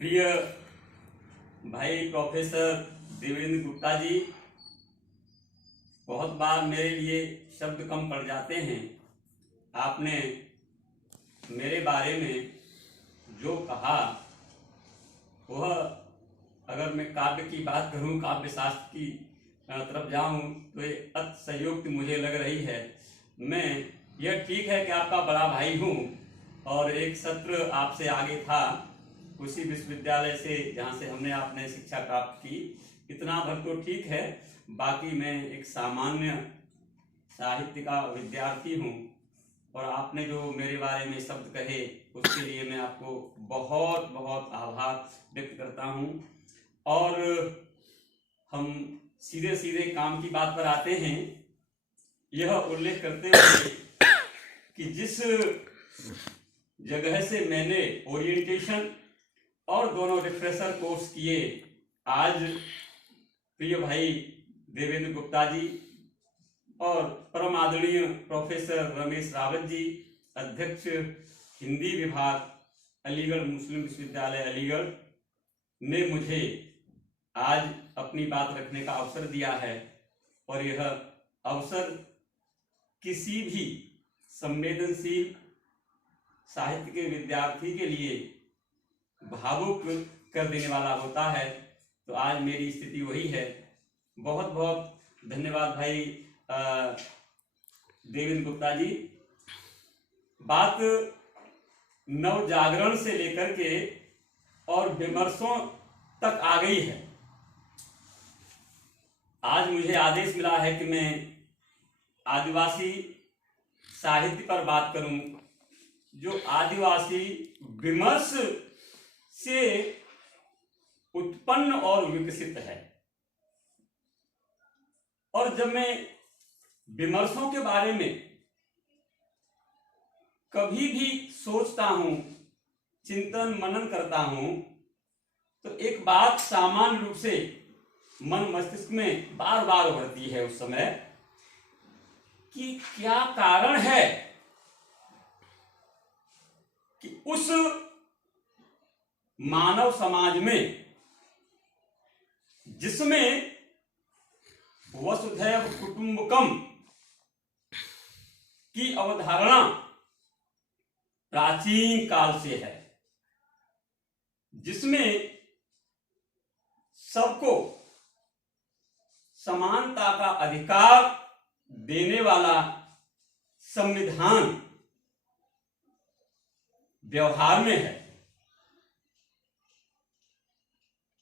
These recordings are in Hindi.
प्रिय भाई प्रोफेसर देवेंद्र गुप्ता जी, बहुत बार मेरे लिए शब्द कम पड़ जाते हैं। आपने मेरे बारे में जो कहा वह, अगर मैं काव्य की बात करूं, काव्य शास्त्र की तरफ जाऊं तो ये अतिशयोक्त मुझे लग रही है। मैं यह ठीक है कि आपका बड़ा भाई हूं और एक सत्र आपसे आगे था उसी विश्वविद्यालय से जहां से हमने आपने शिक्षा प्राप्त की। इतना भर तो ठीक है, बाकी मैं एक सामान्य साहित्य का विद्यार्थी हूं और आपने जो मेरे बारे में शब्द कहे उसके लिए मैं आपको बहुत बहुत आभार व्यक्त करता हूं। और हम सीधे सीधे काम की बात पर आते हैं, यह उल्लेख करते हुए कि जिस जगह से मैंने ओरिएंटेशन और दोनों रिफ्रेशर कोर्स किए, आज प्रिय भाई देवेंद्र गुप्ता जी और परम आदरणीय प्रोफेसर रमेश रावत जी, अध्यक्ष हिंदी विभाग अलीगढ़ मुस्लिम विश्वविद्यालय अलीगढ़, ने मुझे आज अपनी बात रखने का अवसर दिया है। और यह अवसर किसी भी संवेदनशील साहित्य के विद्यार्थी के लिए भावुक कर देने वाला होता है। तो आज मेरी स्थिति वही है। बहुत बहुत धन्यवाद भाई देवेंद्र गुप्ता जी। बात नव जागरण से लेकर के और विमर्शों तक आ गई है। आज मुझे आदेश मिला है कि मैं आदिवासी साहित्य पर बात करूं, जो आदिवासी विमर्श से उत्पन्न और विकसित है। और जब मैं विमर्शों के बारे में कभी भी सोचता हूं, चिंतन मनन करता हूं, तो एक बात सामान्य रूप से मन मस्तिष्क में बार बार उभरती है उस समय कि क्या कारण है कि उस मानव समाज में जिसमें वसुधैव कुटुंबकम की अवधारणा प्राचीन काल से है, जिसमें सबको समानता का अधिकार देने वाला संविधान व्यवहार में है,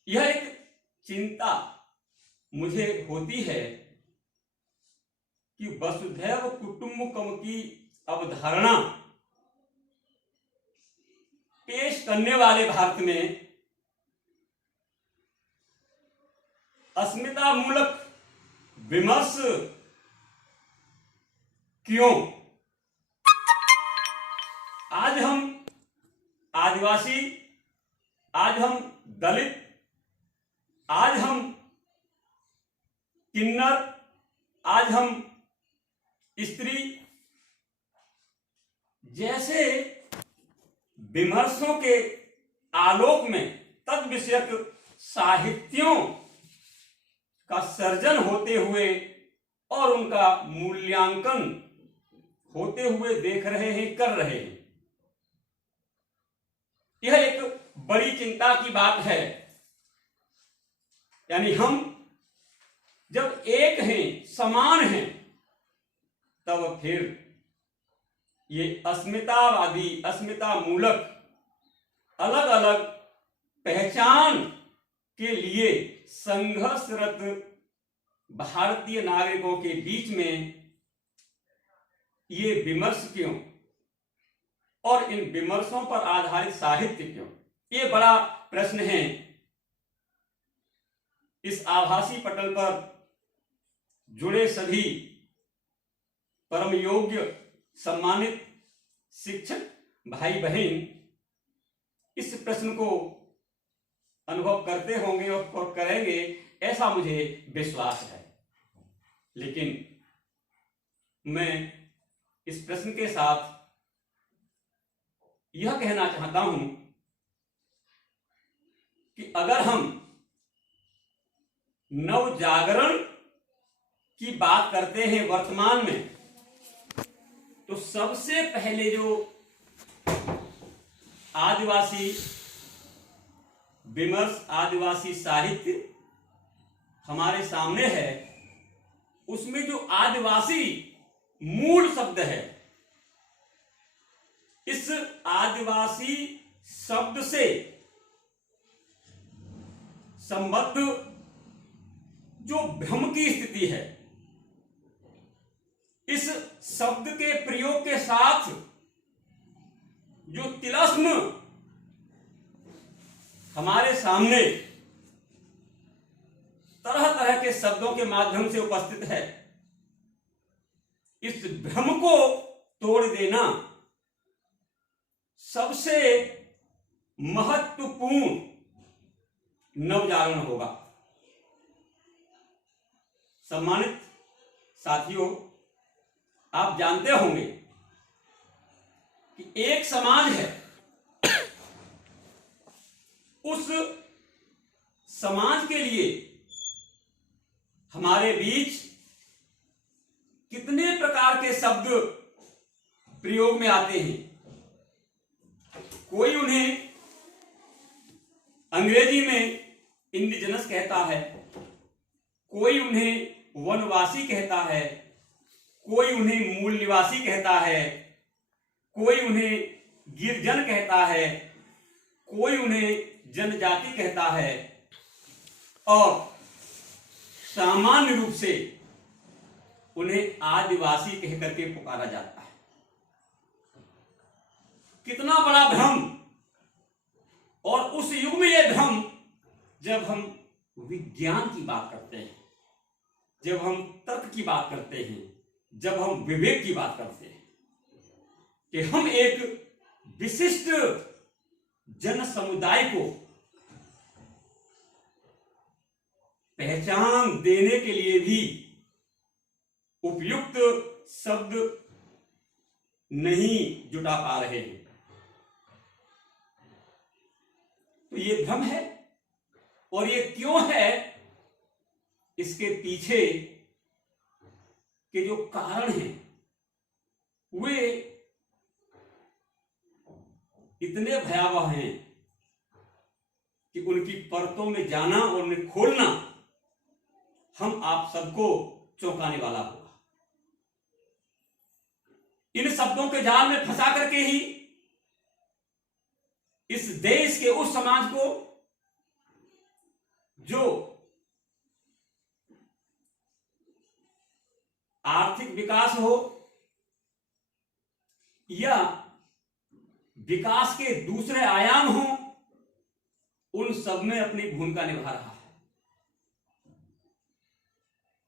यह एक चिंता मुझे होती है कि वसुधैव कुटुंबकम की अवधारणा पेश करने वाले भारत में अस्मिता मूलक विमर्श क्यों? आज हम आदिवासी, आज हम दलित, आज हम किन्नर, आज हम स्त्री जैसे विमर्शों के आलोक में तद विषयक साहित्यों का सर्जन होते हुए और उनका मूल्यांकन होते हुए देख रहे हैं, कर रहे हैं। यह एक बड़ी चिंता की बात है। यानी हम जब एक हैं, समान हैं, तब फिर ये अस्मितावादी, अस्मिता मूलक अलग अलग पहचान के लिए संघर्षरत भारतीय नागरिकों के बीच में ये विमर्श क्यों और इन विमर्शों पर आधारित साहित्य क्यों? ये बड़ा प्रश्न है। इस आभासी पटल पर जुड़े सभी परम योग्य सम्मानित शिक्षक भाई बहन इस प्रश्न को अनुभव करते होंगे और करेंगे, ऐसा मुझे विश्वास है। लेकिन मैं इस प्रश्न के साथ यह कहना चाहता हूं कि अगर हम नव जागरण की बात करते हैं वर्तमान में, तो सबसे पहले जो आदिवासी विमर्श, आदिवासी साहित्य हमारे सामने है, उसमें जो आदिवासी मूल शब्द है, इस आदिवासी शब्द से संबद्ध जो भ्रम की स्थिति है, इस शब्द के प्रयोग के साथ जो तिलस्म हमारे सामने तरह तरह के शब्दों के माध्यम से उपस्थित है, इस भ्रम को तोड़ देना सबसे महत्वपूर्ण नवजागरण होगा। सम्मानित साथियों, आप जानते होंगे कि एक समाज है, उस समाज के लिए हमारे बीच कितने प्रकार के शब्द प्रयोग में आते हैं। कोई उन्हें अंग्रेजी में इंडिजिनस कहता है, कोई उन्हें वनवासी कहता है, कोई उन्हें मूल निवासी कहता है, कोई उन्हें गिरजन कहता है, कोई उन्हें जनजाति कहता है, और सामान्य रूप से उन्हें आदिवासी कहकर के पुकारा जाता है। कितना बड़ा भ्रम! और उस युग में यह भ्रम, जब हम विज्ञान की बात करते हैं, जब हम तर्क की बात करते हैं, जब हम विवेक की बात करते हैं, कि हम एक विशिष्ट जन समुदाय को पहचान देने के लिए भी उपयुक्त शब्द नहीं जुटा पा रहे हैं, तो ये भ्रम है। और ये क्यों है? इसके पीछे के जो कारण हैं वे इतने भयावह हैं कि उनकी परतों में जाना और उन्हें खोलना हम आप सबको चौंकाने वाला होगा। इन शब्दों के जाल में फंसा करके ही इस देश के उस समाज को जो आर्थिक विकास हो या विकास के दूसरे आयाम हो, उन सब में अपनी भूमिका निभा रहा है,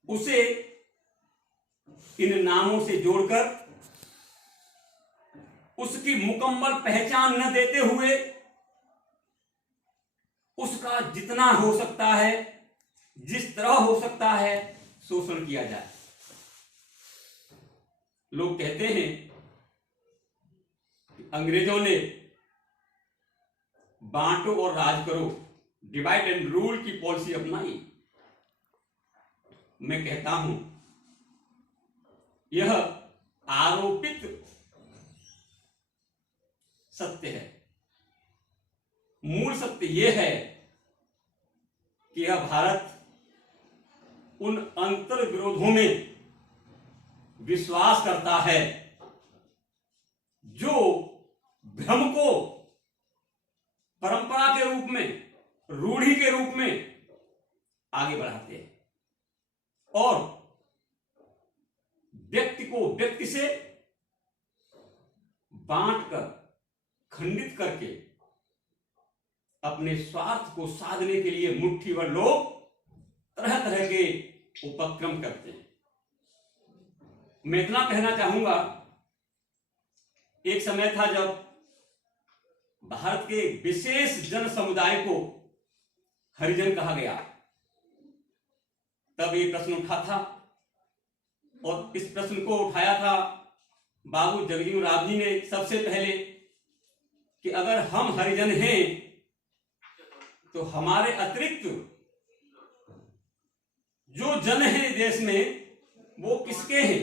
उसे इन नामों से जोड़कर उसकी मुकम्मल पहचान न देते हुए उसका जितना हो सकता है, जिस तरह हो सकता है, शोषण किया जाए। लोग कहते हैं कि अंग्रेजों ने बांटो और राज करो, डिवाइड एंड रूल की पॉलिसी अपनाई। मैं कहता हूं यह आरोपित सत्य है। मूल सत्य यह है कि यह भारत उन अंतर विरोधों में विश्वास करता है जो भ्रम को परंपरा के रूप में, रूढ़ि के रूप में आगे बढ़ाते हैं और व्यक्ति को व्यक्ति से बांटकर, खंडित करके अपने स्वार्थ को साधने के लिए मुट्ठी भर लोग तरह तरह के उपक्रम करते हैं। मैं इतना कहना चाहूंगा, एक समय था जब भारत के विशेष जन समुदाय को हरिजन कहा गया, तब ये प्रश्न उठा था और इस प्रश्न को उठाया था बाबू जगजीवन राम जी ने सबसे पहले कि अगर हम हरिजन हैं तो हमारे अतिरिक्त जो जन है देश में वो किसके हैं?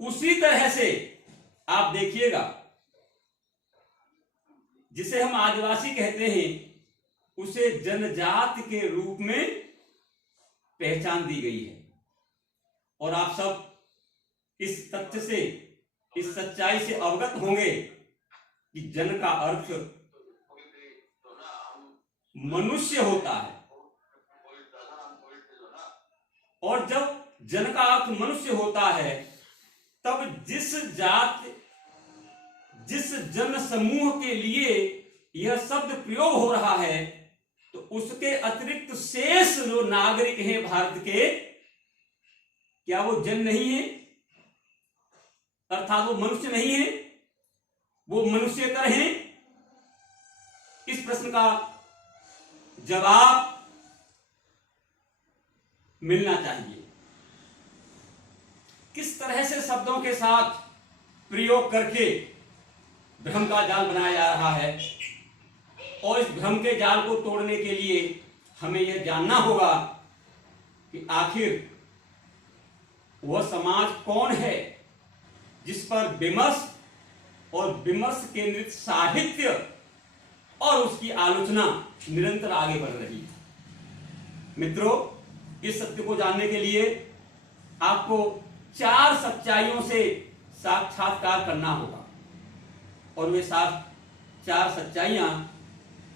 उसी तरह से आप देखिएगा, जिसे हम आदिवासी कहते हैं उसे जनजाति के रूप में पहचान दी गई है। और आप सब इस तथ्य से, इस सच्चाई से अवगत होंगे कि जन का अर्थ मनुष्य होता है। और जब जन का अर्थ मनुष्य होता है, तब जिस जात, जिस जन समूह के लिए यह शब्द प्रयोग हो रहा है, तो उसके अतिरिक्त शेष जो नागरिक हैं भारत के, क्या वो जन नहीं है? अर्थात वो मनुष्य नहीं है, वो मनुष्यतर हैं? इस प्रश्न का जवाब मिलना चाहिए। किस तरह से शब्दों के साथ प्रयोग करके भ्रम का जाल बनाया जा रहा है, और इस भ्रम के जाल को तोड़ने के लिए हमें यह जानना होगा कि आखिर वह समाज कौन है जिस पर विमर्श और विमर्श केंद्रित साहित्य और उसकी आलोचना निरंतर आगे बढ़ रही है। मित्रों, इस सत्य को जानने के लिए आपको 4 सच्चाइयों से साक्षात्कार करना होगा, और वे 4 सच्चाइयां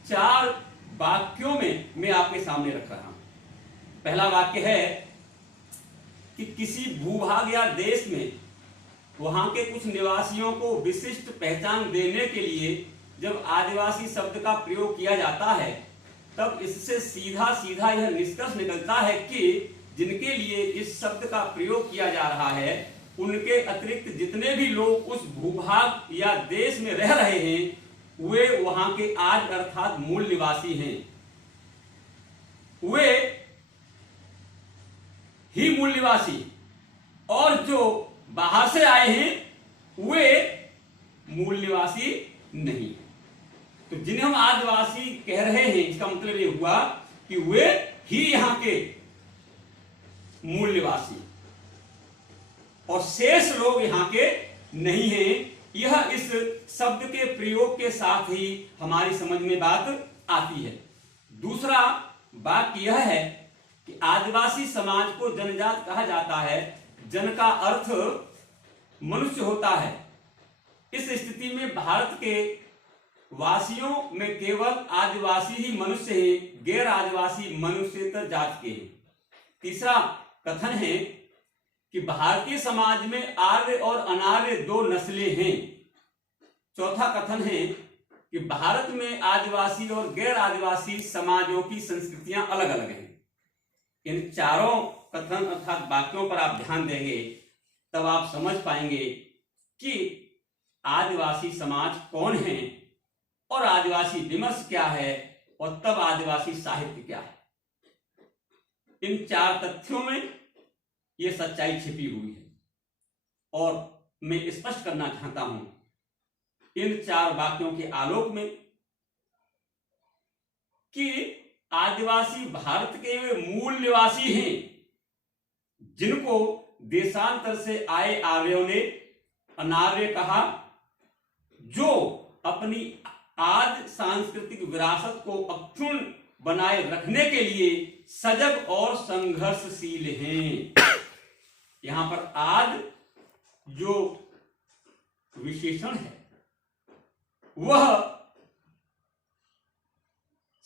4 वाक्यों में मैं आपके सामने रख रहा हूं। पहला वाक्य है कि किसी भूभाग या देश में वहां के कुछ निवासियों को विशिष्ट पहचान देने के लिए जब आदिवासी शब्द का प्रयोग किया जाता है, तब इससे सीधा सीधा यह निष्कर्ष निकलता है कि जिनके लिए इस शब्द का प्रयोग किया जा रहा है, उनके अतिरिक्त जितने भी लोग उस भूभाग या देश में रह रहे हैं, वे वहां के आज अर्थात मूल निवासी हैं। वे ही मूल निवासी, और जो बाहर से आए हैं वे मूल निवासी नहीं। तो जिन्हें हम आदिवासी कह रहे हैं, इसका मतलब ये हुआ कि वे ही यहां के मूल निवासी, और शेष लोग यहां के नहीं हैं। यह इस शब्द के प्रयोग के साथ ही हमारी समझ में बात आती है। दूसरा वाक्य यह है कि आदिवासी समाज को जनजात कहा जाता है। जन का अर्थ मनुष्य होता है। इस स्थिति में भारत के वासियों में केवल आदिवासी ही मनुष्य हैं, गैर आदिवासी मनुष्यतर जात के हैं। तीसरा कथन है कि भारतीय समाज में आर्य और अनार्य 2 नस्लें हैं। चौथा कथन है कि भारत में आदिवासी और गैर आदिवासी समाजों की संस्कृतियां अलग अलग हैं। इन चारों कथन अर्थात वाक्यों पर आप ध्यान देंगे, तब आप समझ पाएंगे कि आदिवासी समाज कौन है और आदिवासी विमर्श क्या है, और तब आदिवासी साहित्य क्या है। इन 4 तथ्यों में यह सच्चाई छिपी हुई है, और मैं स्पष्ट करना चाहता हूं इन 4 वाक्यों के आलोक में कि आदिवासी भारत के वे मूल निवासी हैं जिनको देशांतर से आए आर्यों ने अनार्य कहा, जो अपनी आदि सांस्कृतिक विरासत को अक्षुण्ण बनाए रखने के लिए सजग और संघर्षशील हैं। यहां पर आदि जो विशेषण है वह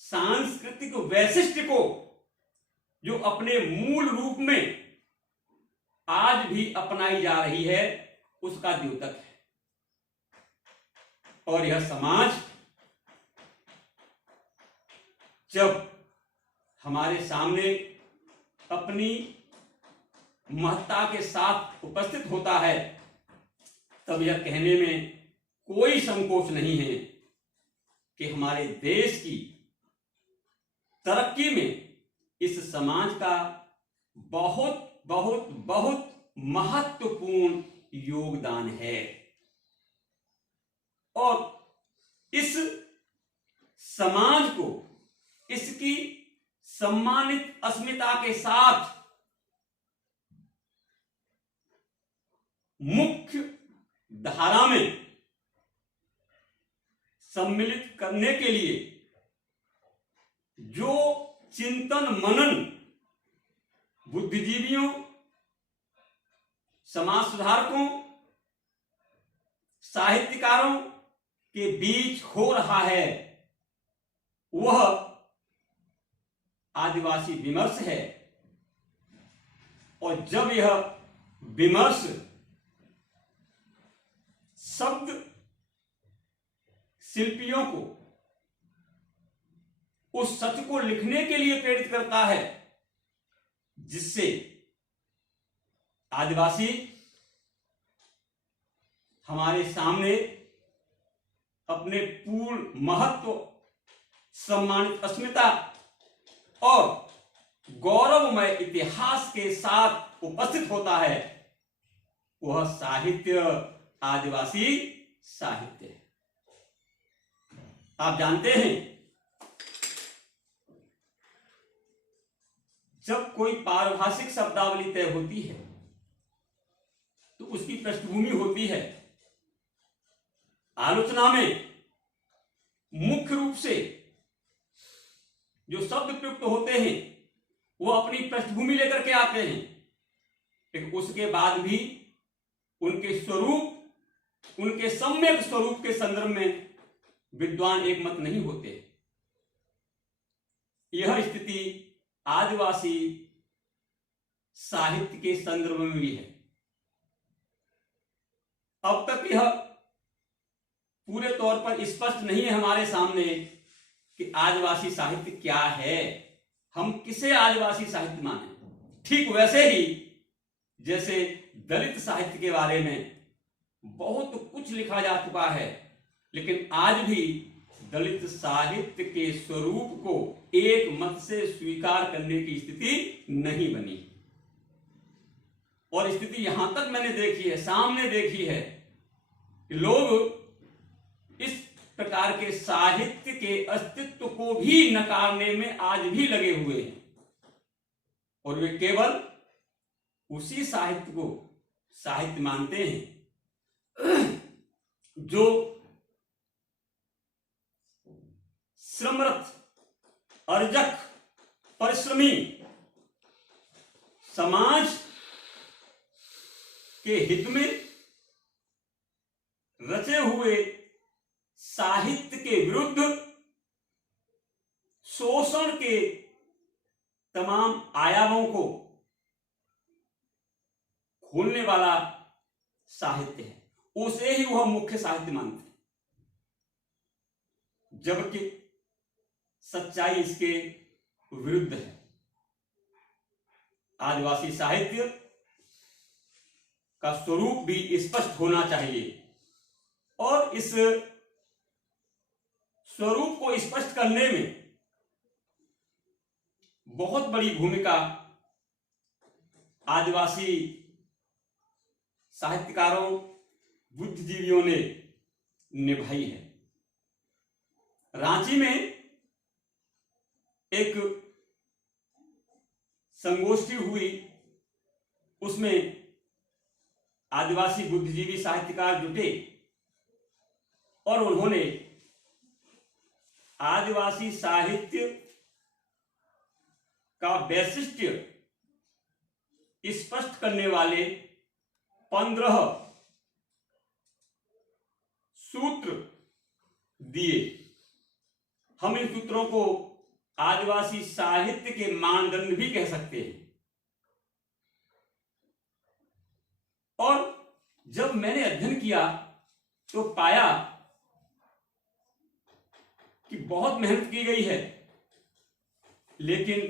सांस्कृतिक वैशिष्ट्य को जो अपने मूल रूप में आज भी अपनाई जा रही है उसका द्योतक है। और यह समाज जब हमारे सामने अपनी महत्ता के साथ उपस्थित होता है, तब यह कहने में कोई संकोच नहीं है कि हमारे देश की तरक्की में इस समाज का बहुत बहुत बहुत महत्वपूर्ण योगदान है। और इस समाज को इसकी सम्मानित अस्मिता के साथ मुख्य धारा में सम्मिलित करने के लिए जो चिंतन मनन बुद्धिजीवियों, समाज सुधारकों, साहित्यकारों के बीच हो रहा है, वह आदिवासी विमर्श है। और जब यह विमर्श शब्द शिल्पियों को उस सच को लिखने के लिए प्रेरित करता है जिससे आदिवासी हमारे सामने अपने पूर्ण महत्व, सम्मानित अस्मिता और गौरवमय इतिहास के साथ उपस्थित होता है, वह साहित्य आदिवासी साहित्य है। आप जानते हैं, जब कोई पारिभाषिक शब्दावली तय होती है तो उसकी पृष्ठभूमि होती है। आलोचना में मुख्य रूप से जो शब्द प्रयुक्त होते हैं वो अपनी पृष्ठभूमि लेकर के आते हैं, लेकिन उसके बाद भी उनके स्वरूप, उनके सम्यक स्वरूप के संदर्भ में विद्वान एकमत नहीं होते। यह स्थिति आदिवासी साहित्य के संदर्भ में भी है। अब तक यह पूरे तौर पर स्पष्ट नहीं है हमारे सामने कि आदिवासी साहित्य क्या है, हम किसे आदिवासी साहित्य माने। ठीक वैसे ही जैसे दलित साहित्य के बारे में बहुत कुछ लिखा जा चुका है, लेकिन आज भी दलित साहित्य के स्वरूप को एक मत से स्वीकार करने की स्थिति नहीं बनी। और स्थिति यहां तक मैंने देखी है, सामने देखी है कि लोग इस प्रकार के साहित्य के अस्तित्व को भी नकारने में आज भी लगे हुए हैं, और वे केवल उसी साहित्य को साहित्य मानते हैं जो श्रमरत, अर्जक, परिश्रमी समाज के हित में रचे हुए साहित्य के विरुद्ध शोषण के तमाम आयामों को खोलने वाला साहित्य है, उसे ही वह मुख्य साहित्य मानते हैं। जबकि सच्चाई इसके विरुद्ध है। आदिवासी साहित्य का स्वरूप भी स्पष्ट होना चाहिए, और इस स्वरूप को स्पष्ट करने में बहुत बड़ी भूमिका आदिवासी साहित्यकारों, बुद्धिजीवियों ने निभाई है। रांची में एक संगोष्ठी हुई, उसमें आदिवासी बुद्धिजीवी साहित्यकार जुटे और उन्होंने आदिवासी साहित्य का वैशिष्ट्य स्पष्ट करने वाले 15 सूत्र दिए। हम इन सूत्रों को आदिवासी साहित्य के मानदंड भी कह सकते हैं। और जब मैंने अध्ययन किया तो पाया कि बहुत मेहनत की गई है, लेकिन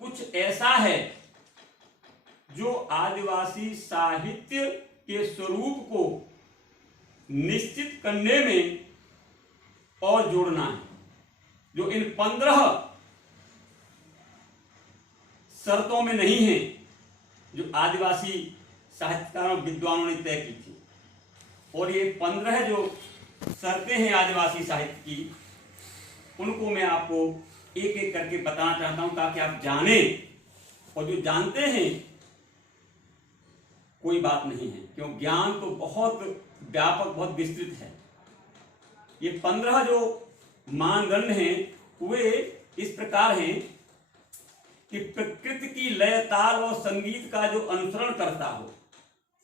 कुछ ऐसा है जो आदिवासी साहित्य के स्वरूप को निश्चित करने में और जोड़ना है, जो इन 15 शर्तों में नहीं है जो आदिवासी साहित्यकारों, विद्वानों ने तय की थी। और ये 15 जो शर्तें हैं आदिवासी साहित्य की, उनको मैं आपको एक एक करके बताना चाहता हूं ताकि आप जाने, और जो जानते हैं कोई बात नहीं है, क्योंकि ज्ञान तो बहुत व्यापक, बहुत विस्तृत है। ये 15 जो मानदंड हैं वे इस प्रकार हैं कि प्रकृति की लय, ताल और संगीत का जो अनुसरण करता हो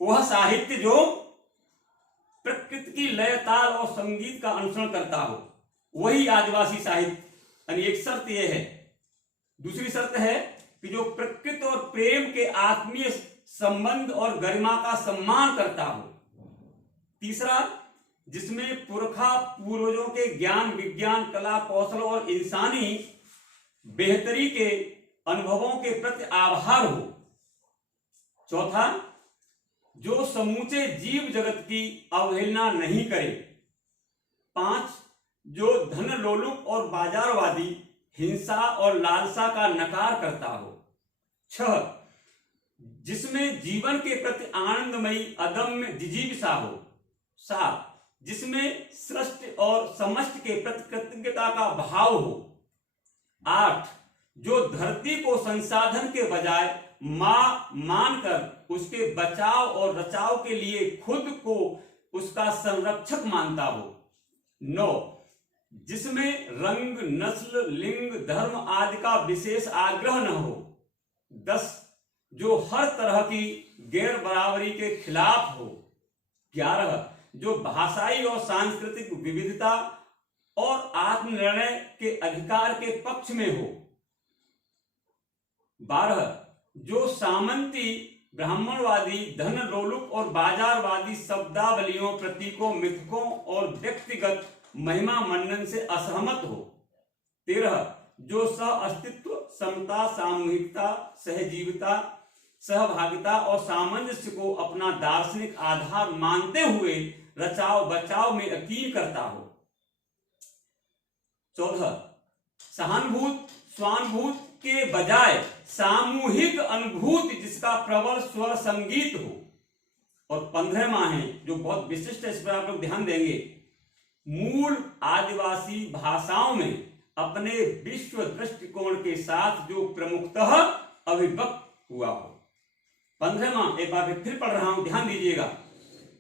वह साहित्य, जो प्रकृति की लय, ताल और संगीत का अनुसरण करता हो वही आदिवासी साहित्य। यानी एक शर्त यह है। दूसरी शर्त है कि जो प्रकृति और प्रेम के आत्मीय संबंध और गरिमा का सम्मान करता हो। तीसरा, जिसमें पुरखा पूर्वजों के ज्ञान, विज्ञान, कला, कौशल और इंसानी बेहतरी के अनुभवों के प्रति आभार हो। चौथा, जो समूचे जीव जगत की अवहेलना नहीं करे। 5, जो धन लोलुप और बाजारवादी हिंसा और लालसा का नकार करता हो। 6, जिसमें जीवन के प्रति आनंदमयी अदम्य जिजीविषा हो। 7, जिसमें सृष्टि और समष्टि के प्रति कृतज्ञता का भाव हो। 8, जो धरती को संसाधन के बजाय मां मानकर उसके बचाव और रचाव के लिए खुद को उसका संरक्षक मानता हो। 9, जिसमें रंग, नस्ल, लिंग, धर्म आदि का विशेष आग्रह न हो। 10, जो हर तरह की गैर बराबरी के खिलाफ हो। 11, जो भाषाई और सांस्कृतिक विविधता और आत्मनिर्णय के अधिकार के पक्ष में हो। 12, जो सामंती, ब्राह्मणवादी, धन लोलुप और बाजारवादी शब्दावलियों, प्रतीकों, मिथकों और व्यक्तिगत महिमा मंडन से असहमत हो। 13, जो सह अस्तित्व, समता, सामूहिकता, सहजीविता, सहभागिता और सामंजस्य को अपना दार्शनिक आधार मानते हुए रचाव बचाव में यकीन करता हो। 14, सहानुभूत, स्वानुभूत के बजाय सामूहिक अनुभूति जिसका प्रबल स्वर संगीत हो। और 15वां है जो बहुत विशिष्ट है, इस पर आप लोग ध्यान देंगे। मूल आदिवासी भाषाओं में अपने विश्व दृष्टिकोण के साथ जो प्रमुखतः अभिव्यक्त हुआ हो। 15वां एक बार फिर पढ़ रहा हूं, ध्यान दीजिएगा।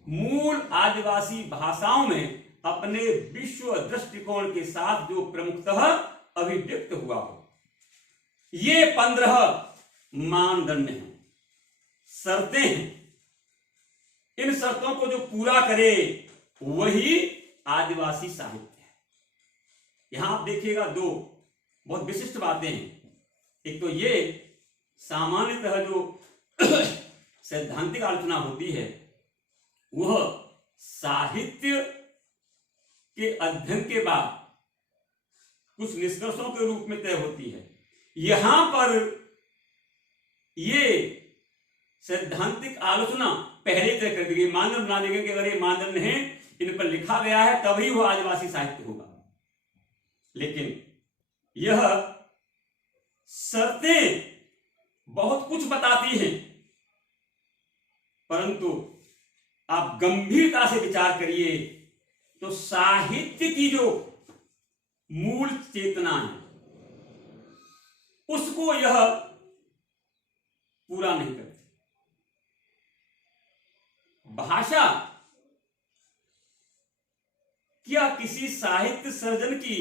मूल आदिवासी भाषाओं में अपने विश्व दृष्टिकोण के साथ जो प्रमुखतः अभिव्यक्त हुआ हो। ये 15 मानदंड हैं, शर्तें हैं। इन शर्तों को जो पूरा करे वही आदिवासी साहित्य है। यहां आप देखिएगा दो बहुत विशिष्ट बातें हैं। एक तो ये सामान्यतः जो सैद्धांतिक आलोचना होती है वह साहित्य के अध्ययन के बाद कुछ निष्कर्षों के रूप में तय होती है। यहां पर ये सैद्धांतिक आलोचना पहले तय कर दी गई, मानदंड बना देंगे कि अगर ये मानदंड है, इन पर लिखा गया है, तभी वह आदिवासी साहित्य होगा। लेकिन यह शर्तें बहुत कुछ बताती हैं, परंतु आप गंभीरता से विचार करिए तो साहित्य की जो मूल चेतना है उसको यह पूरा नहीं करती। भाषा क्या किसी साहित्य सर्जन की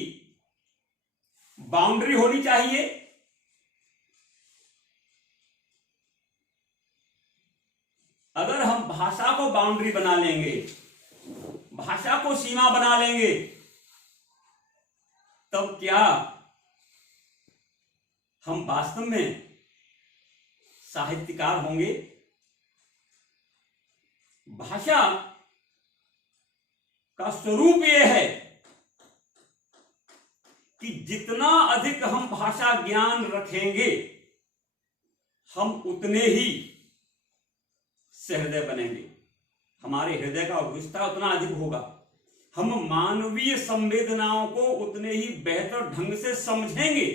बाउंड्री होनी चाहिए? अगर हम भाषा को बाउंड्री बना लेंगे, भाषा को सीमा बना लेंगे, तब क्या हम वास्तव में साहित्यकार होंगे? भाषा का स्वरूप यह है कि जितना अधिक हम भाषा ज्ञान रखेंगे हम उतने ही सहृदय बनेंगे, हमारे हृदय का विस्तार उतना अधिक होगा, हम मानवीय संवेदनाओं को उतने ही बेहतर ढंग से समझेंगे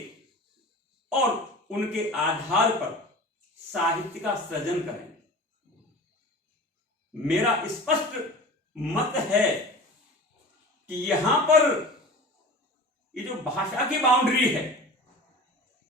और उनके आधार पर साहित्य का सृजन करेंगे। मेरा स्पष्ट मत है कि यहां पर ये जो भाषा की बाउंड्री है